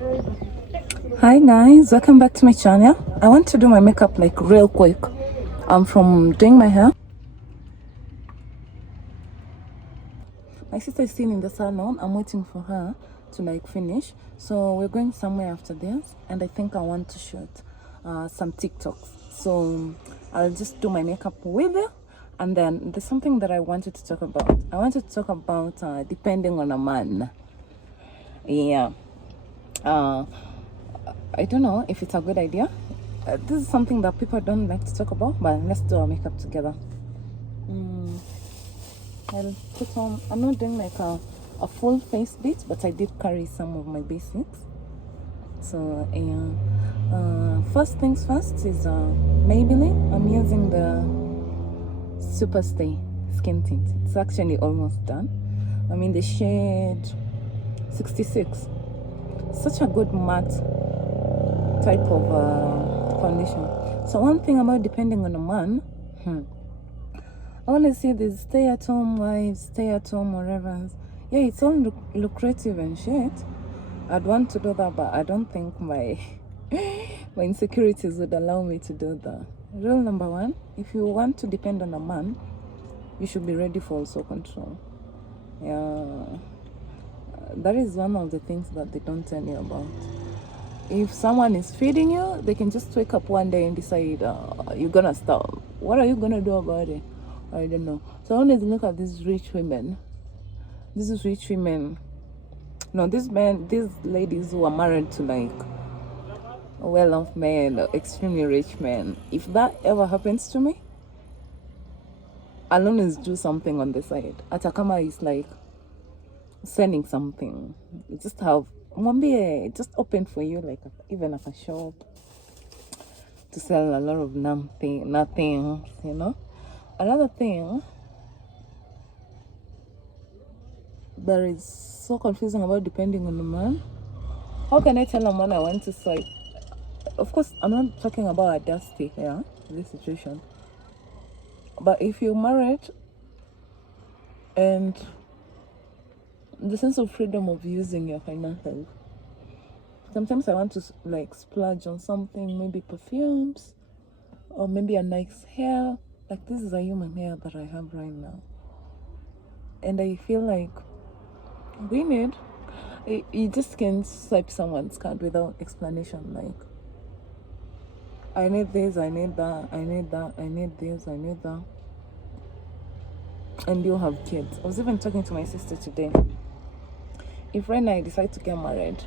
Hi guys, welcome back to my channel. I want to do my makeup like real quick. I'm from doing my hair. My sister is still in the salon. I'm waiting for her to like finish. So we're going somewhere after this, and I think I want to shoot some TikToks. So I'll just do my makeup with you. And then there's something that I wanted to talk about. I wanted to talk about depending on a man. Yeah. Uh, I don't know if it's a good idea. This is something that people don't like to talk about, but let's do our makeup together. I'll put on, I'm not doing like a full face bit, but I did carry some of my basics. So, yeah. First things first is Maybelline. I'm using the Super Stay Skin Tint. It's actually almost done. I'm in the shade 66. Such a good matte type of foundation. So one thing about depending on a man, I always see this stay-at-home wives, stay-at-home whatever. Yeah, it's all lucrative and shit. I'd want to do that, but I don't think my my insecurities would allow me to do that. Rule number one: if you want to depend on a man, you should be ready for also control. Yeah, that is one of the things that they don't tell you about. If someone is feeding you, they can just wake up one day and decide you're gonna stop. What are you gonna do about it? I don't know. So I always look at these rich women. These rich women. No, these men, these ladies who are married to like well-off men, or extremely rich men. If that ever happens to me, I'll always do something on the side. Atakama is like selling something. You just have Mwambie just open for you like even like a shop to sell a lot of nothing, you know. Another thing that is so confusing about depending on the man. How can I tell a man I want to swipe? Of course, I'm not talking about a dusty, yeah, this situation. But if you're married and the sense of freedom of using your finances, sometimes I want to like splurge on something, maybe perfumes or maybe a nice hair. Like this is a human hair that I have right now. And I feel like we need, you just can't swipe someone's card without explanation. Like, I need this, I need that, I need that, I need this, I need that. And you have kids. I was even talking to my sister today. If right now I decide to get married,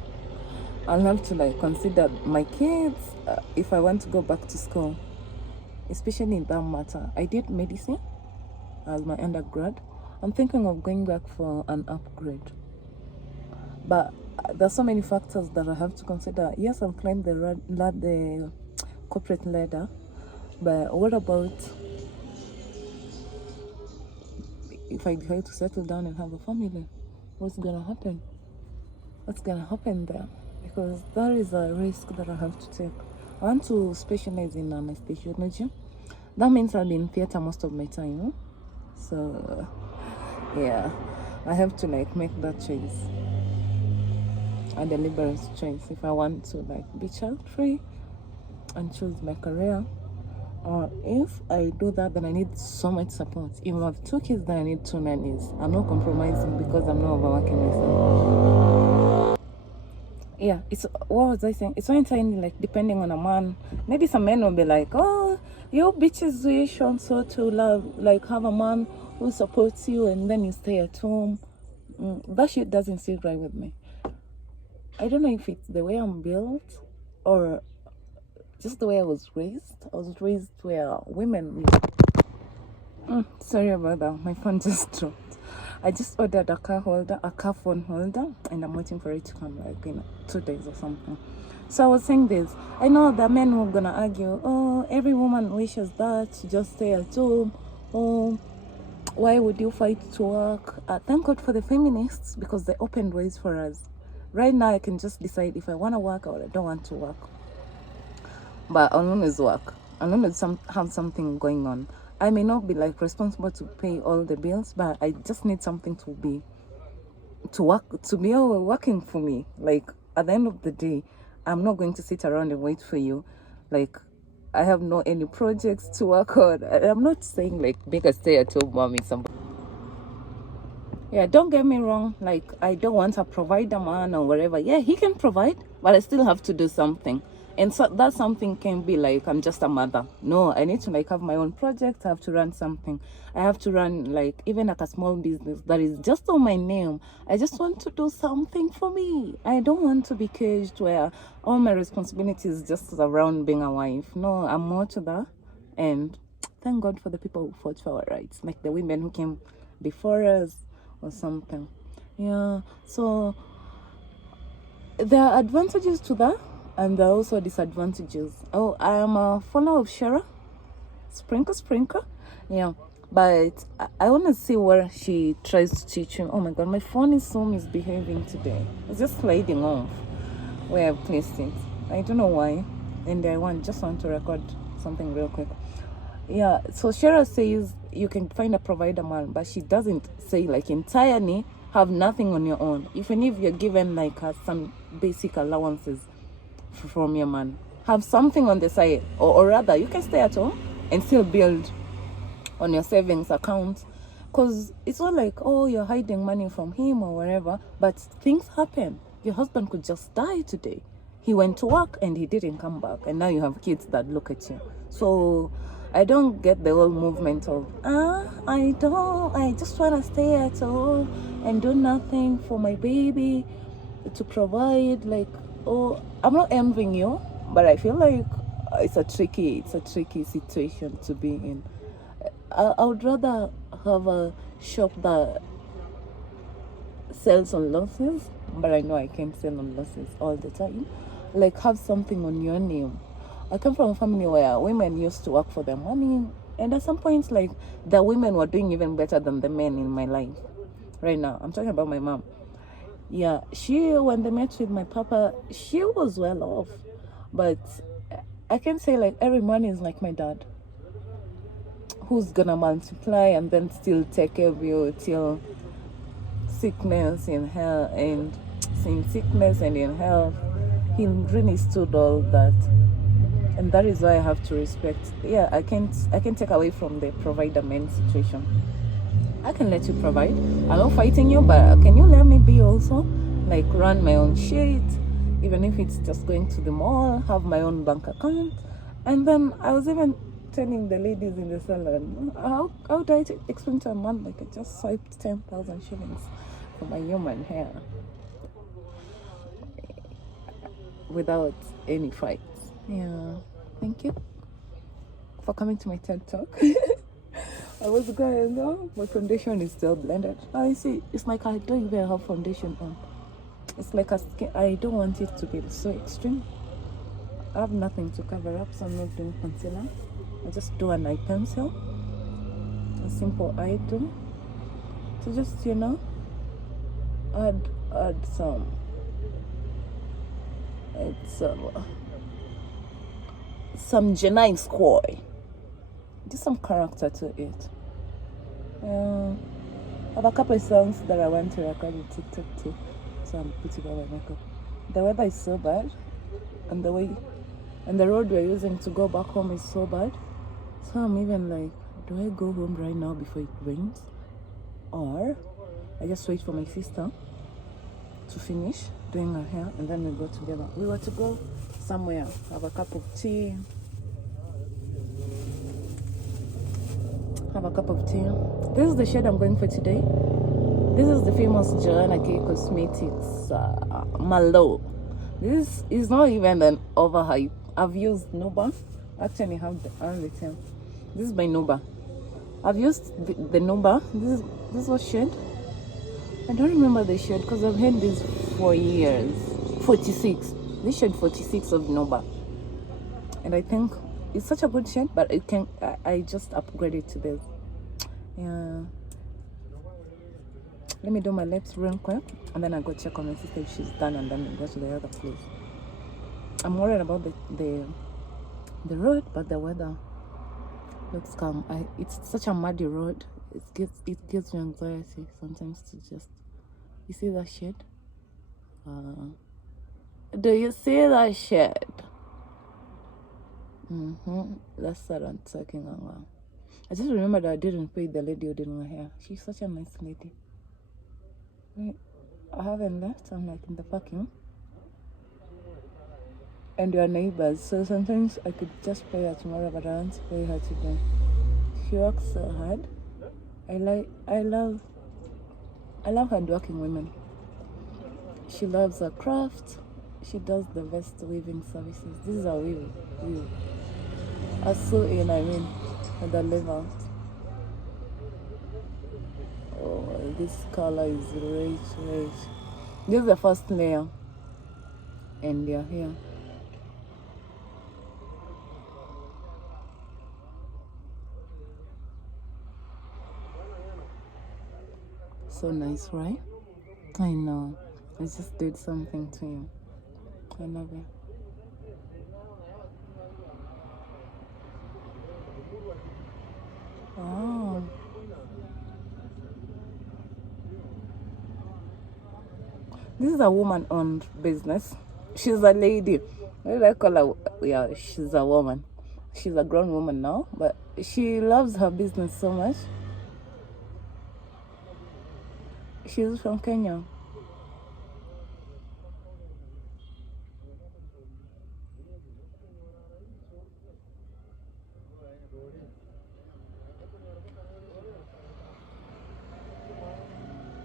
I'll have to like consider my kids if I want to go back to school, especially in that matter. I did medicine as my undergrad. I'm thinking of going back for an upgrade. But there's so many factors that I have to consider. Yes, I'll climb the corporate ladder, but what about if I decide to settle down and have a family? What's gonna happen? What's gonna happen there? Because that is a risk that I have to take. I want to specialize in anesthesiology. That means I'll be in theater most of my time, no? So yeah, I have to like make that choice, a deliberate choice, if I want to like be child free and choose my career. Or if I do that, then I need so much support. If I have 2 kids, then I need 2 nannies. I'm not compromising because I'm not overworking myself. Yeah, it's, what was I saying? It's not entirely like depending on a man. Maybe some men will be like, oh, you bitches wish also to love, like have a man who supports you and then you stay at home. That shit doesn't sit right with me. I don't know if it's the way I'm built or just the way I was raised. I was raised where women. Sorry about that. My phone just dropped. I just ordered a car phone holder, and I'm waiting for it to come like in 2 days or something. So I was saying this. I know that men who are gonna argue, oh, every woman wishes that to just stay at home. Oh, why would you fight to work? Thank God for the feminists because they opened ways for us. Right now, I can just decide if I want to work or I don't want to work. But I'll always work. I'll always have something going on. I may not be like responsible to pay all the bills, but I just need something to be working for me. Like at the end of the day, I'm not going to sit around and wait for you. Like, I have no any projects to work on. I'm not saying like make a stay-at-home mommy somebody. Yeah, don't get me wrong. Like, I don't want a provider man or whatever. Yeah, he can provide, but I still have to do something. And so that something can be like, I'm just a mother. No, I need to like have my own project. I have to run something. I have to run like even like a small business that is just on my name. I just want to do something for me. I don't want to be caged where all my responsibilities just around being a wife. No, I'm more to that. And thank God for the people who fought for our rights, like the women who came before us or something. Yeah, so there are advantages to that, and there are also disadvantages. Oh, I am a follower of Shara. Sprinkle. Yeah, but I want to see where she tries to teach him. Oh my God, my phone is so misbehaving today. It's just sliding off where I've placed it. I don't know why. And I just want to record something real quick. Yeah, so Shara says you can find a provider man, but she doesn't say like entirely have nothing on your own. Even if you're given like some basic allowances from your man, have something on the side, or rather you can stay at home and still build on your savings account, because it's not like, oh, you're hiding money from him or whatever, but things happen. Your husband could just die today. He went to work and he didn't come back, and now you have kids that look at you. So I don't get the whole movement of I just want to stay at home and do nothing for my baby to provide. Like, oh, I'm not envying you, but I feel like it's a tricky situation to be in. I would rather have a shop that sells on losses, but I know I can't sell on losses all the time. Like, have something on your name. I come from a family where women used to work for their money, and at some points, like, the women were doing even better than the men in my life. Right now, I'm talking about my mom. Yeah, when they met with my papa, she was well off, but I can say like every man is like my dad, who's gonna multiply and then still take care of you till sickness in health, and in sickness and in health. He really stood all that, and that is why I have to respect. Yeah, I can take away from the provider man situation. I can let you provide. I'm not fighting you, but can you let me be also? Like, run my own shit, even if it's just going to the mall, have my own bank account. And then I was even telling the ladies in the salon, how do I explain to a man like I just swiped 10,000 shillings for my human hair without any fights? Yeah, thank you for coming to my TED Talk. I was going, oh, my foundation is still blended. I see, it's like I don't even have foundation on. It's like I don't want it to be so extreme. I have nothing to cover up, so I'm not doing concealer. I just do an eye pencil, a simple eye too. So just, add some genuine score. Just some character to it. I have a couple of songs that I want to record with TikTok too, so I'm putting on my makeup. The weather is so bad, and the road we're using to go back home is so bad. So I'm even like, do I go home right now before it rains, or I just wait for my sister to finish doing her hair and then we go together. We were to go somewhere, have a cup of tea. This is the shade I'm going for today. This is the famous Joanna K Cosmetics Malo. This is not even an overhype. I've used Nuba. Actually, have the only thing. This is by Nuba. I've used the Nuba. This was shade. I don't remember the shade because I've had this for years. 46. This shade 46 of Nuba. And I think it's such a good shade, but I just upgraded to this. Yeah. Let me do my lips real quick, and then I go check on my sister if she's done, and then we go to the other place. I'm worried about the road, but the weather looks calm. It's such a muddy road. It gives me anxiety sometimes to just. You see that shade? Do you see that shit? That's what I'm talking about. I just remember that I didn't pay the lady who did my hair. She's such a nice lady. Wait, I haven't left. I'm like in the parking. And you're neighbors, so sometimes I could just pay her tomorrow, but I want to pay her today. She works so hard. I love hardworking women. She loves her craft. She does the best weaving services. This is a weave. I sew in, at the level. Oh, this color is rich. This is the first layer. And they're here. So nice, right? I know. I just did something to you. I love you. Oh. This is a woman-owned business. She's a lady. What did I call her? Yeah, she's a woman. She's a grown woman now, but she loves her business so much. She's from Kenya.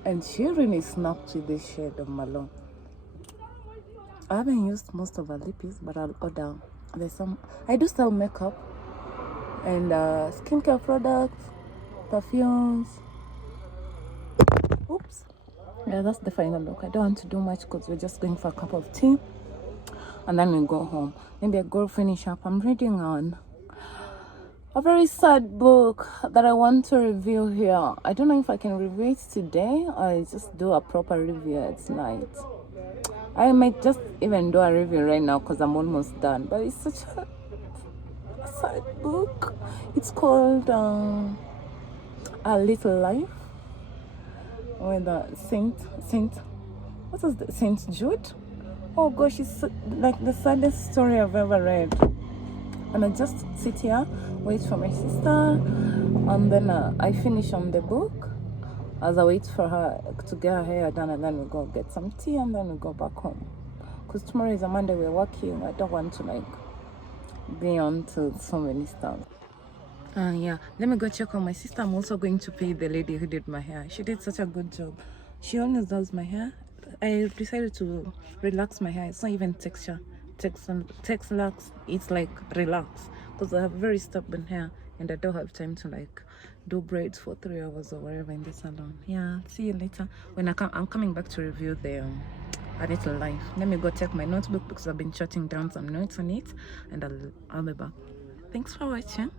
And she really snapped with this shade of Malone. I haven't used most of her lippies, but I'll order. There's some. I do sell makeup and skincare products, perfumes. Oops. Yeah, that's the final look. I don't want to do much because we're just going for a cup of tea and then we go home. Maybe I go finish up. I'm reading on a very sad book that I want to review here. I don't know if I can review it today or I just do a proper review at night. I might just even do a review right now because I'm almost done. But it's such a sad book. It's called A Little Life. With what is the Saint Jude? Oh gosh, it's like the saddest story I've ever read. And I just sit here, wait for my sister, and then I finish on the book as I wait for her to get her hair done, and then we go get some tea, and then we go back home. Because tomorrow is a Monday, we're working. I don't want to be on to so many stuff. Yeah, let me go check on my sister. I'm also going to pay the lady who did my hair. She did such a good job. She always does my hair. I decided to relax my hair. It's not even texture. Relax. It's like relax. Because I have very stubborn hair and I don't have time to do braids for 3 hours or whatever in the salon. Yeah, see you later. When I'm coming back to review the A Little Life. Let me go check my notebook because I've been jotting down some notes on it and I'll be back. Thanks for watching.